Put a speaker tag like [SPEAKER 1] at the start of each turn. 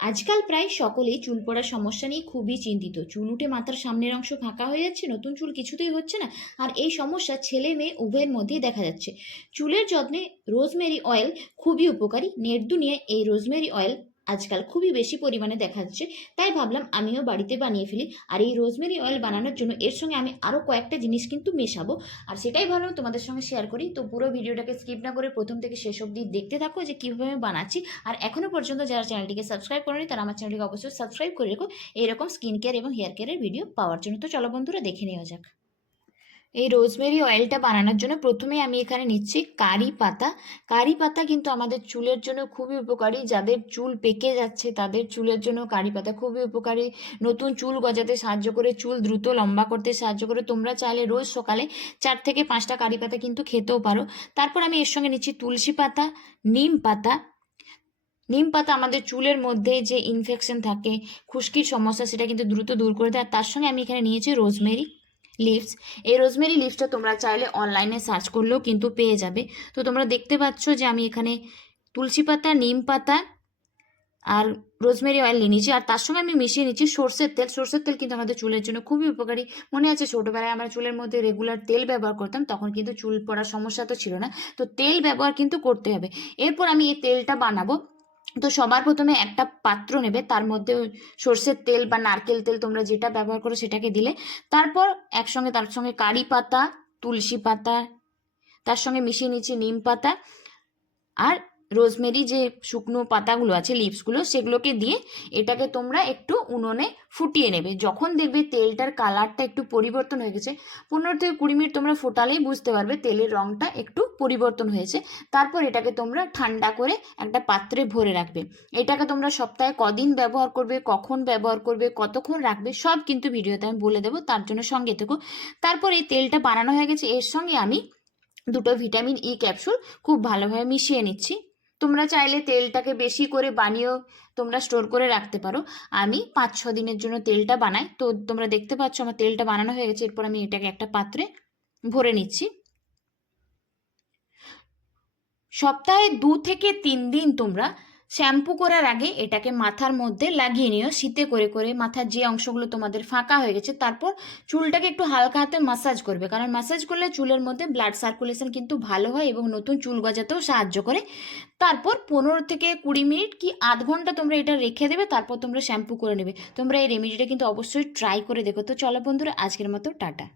[SPEAKER 1] আজকাল প্রায় সকলেই চুল পড়ার সমস্যা নিয়ে খুবই চিন্তিত। চুল উঠে মাথার সামনের অংশ ফাঁকা হয়ে যাচ্ছে, নতুন চুল কিছুতেই হচ্ছে না। আর এই সমস্যা ছেলে মেয়ে উভয়ের মধ্যেই দেখা যাচ্ছে। চুলের যত্নে রোজমেরি অয়েল খুবই উপকারী। নেট দুনিয়ায় এই রোজমেরি অয়েল আজকাল খুবই বেশি পরিমাণে দেখা যাচ্ছে। তাই ভাবলাম আমিও বাড়িতে বানিয়ে ফেলি। আর এই রোজমেরি অয়েল বানানোর জন্য এর সঙ্গে আমি আরও কয়েকটা জিনিস কিন্তু মেশাবো। আর সেটাই ভাবলাম তোমাদের সঙ্গে শেয়ার করি। তো পুরো ভিডিওটাকে স্কিপ না করে প্রথম থেকে শেষ অবধি দেখতে থাকো যে কীভাবে আমি বানাচ্ছি। আর এখনও পর্যন্ত যারা চ্যানেলটিকে সাবস্ক্রাইব করেনি, তারা আমার চ্যানেলটিকে অবশ্যই সাবস্ক্রাইব করে রেখো। এরকম স্কিন কেয়ার এবং হেয়ার কেয়ারের ভিডিও পাওয়ার জন্য। তো চলো বন্ধুরা, দেখে নেওয়া যাক। এই রোজমেরি অয়েলটা বানানোর জন্য প্রথমে আমি এখানে নিচ্ছি কারি পাতা। কারি পাতা কিন্তু আমাদের চুলের জন্য খুবই উপকারী। যাদের চুল পেকে যাচ্ছে, তাদের চুলের জন্য কারি পাতা খুবই উপকারী। নতুন চুল গজাতে সাহায্য করে, চুল দ্রুত লম্বা করতে সাহায্য করে। তোমরা চাইলে রোজ সকালে চার থেকে পাঁচটা কারি পাতা কিন্তু খেতেও পারো। তারপর আমি এর সঙ্গে নিচ্ছি তুলসী পাতা, নিম পাতা। নিম পাতা আমাদের চুলের মধ্যে যে ইনফেকশন থাকে, খুশকির সমস্যা, সেটা কিন্তু দ্রুত দূর করে দেয়। আর তার সঙ্গে আমি এখানে নিয়েছি রোজমেরি লিভস এই রোজমেরি লিভসটা তোমরা চাইলে অনলাইনে সার্চ করলেও কিন্তু পেয়ে যাবে। তো তোমরা দেখতে পাচ্ছ যে আমি এখানে তুলসী পাতা, নিম পাতা আর রোজমেরি অয়েল নিয়ে নিচ্ছি আর তার সঙ্গে আমি মিশিয়ে নিচ্ছি সর্ষের তেল। সর্ষের তেল কিন্তু আমাদের চুলের জন্য খুবই উপকারী। মনে আছে ছোটোবেলায় আমরা চুলের মধ্যে রেগুলার তেল ব্যবহার করতাম, তখন কিন্তু চুল পড়ার সমস্যা তো ছিল না। তো তেল ব্যবহার কিন্তু করতে হবে। এরপর আমি এই তেলটা বানাবো। তো সবার প্রথমে একটা পাত্র নেবে, তার মধ্যে সর্ষের তেল বা নারকেল তেল তোমরা যেটা ব্যবহার করো সেটাকে দিলে। তারপর একসঙ্গে তার সঙ্গে কারি পাতা, তুলসী পাতা, তার সঙ্গে মিশিয়ে নিচ্ছি নিম পাতা। আর রোজমেরি যে শুকনো পাতাগুলো আছে লিভসগুলো সেগুলোকে দিয়ে এটাকে তোমরা একটু উনুনে ফুটিয়ে নেবে। যখন দেখবে তেলটার কালারটা একটু পরিবর্তন হয়ে গেছে, পনেরো থেকে কুড়ি মিনিট তোমরা ফোটালেই বুঝতে পারবে তেলের রঙটা একটু পরিবর্তন হয়েছে। তারপর এটাকে তোমরা ঠান্ডা করে একটা পাত্রে ভরে রাখবে। এটাকে তোমরা সপ্তাহে কদিন ব্যবহার করবে, কখন ব্যবহার করবে, কতক্ষণ রাখবে, সব কিন্তু ভিডিওতে আমি বলে দেবো, তার জন্য সঙ্গে থেকো। তারপর এই তেলটা বানানো হয়ে গেছে, এর সঙ্গে আমি দুটো ভিটামিন ই ক্যাপসুল খুব ভালোভাবে মিশিয়ে নিচ্ছি। তোমরা চাইলে তেলটাকে বেশি করে বানিয়েও তোমরা স্টোর করে রাখতে পারো। আমি পাঁচ ছ দিনের জন্য তেলটা বানাই। তো তোমরা দেখতে পাচ্ছ আমার তেলটা বানানো হয়ে গেছে। এরপর আমি এটাকে একটা পাত্রে ভরে নিচ্ছি। সপ্তাহে দু থেকে তিন দিন তোমরা শ্যাম্পু করার আগে এটাকে মাথার মধ্যে লাগিয়ে নিও। শীতে করে করে মাথার যে অংশগুলো তোমাদের ফাঁকা হয়ে গেছে, তারপর চুলটাকে একটু হালকা হাতে মাসাজ করবে। কারণ মাসাজ করলে চুলের মধ্যে ব্লাড সার্কুলেশন কিন্তু ভালো হয় এবং নতুন চুল গজাতেও সাহায্য করে। তারপর পনেরো থেকে কুড়ি মিনিট কি আধ ঘণ্টা তোমরা এটা রেখে দেবে, তারপর তোমরা শ্যাম্পু করে নেবে। তোমরা এই রেমেডিটা কিন্তু অবশ্যই ট্রাই করে দেখো। তো চলো বন্ধুরা, আজকের মতো টাটা।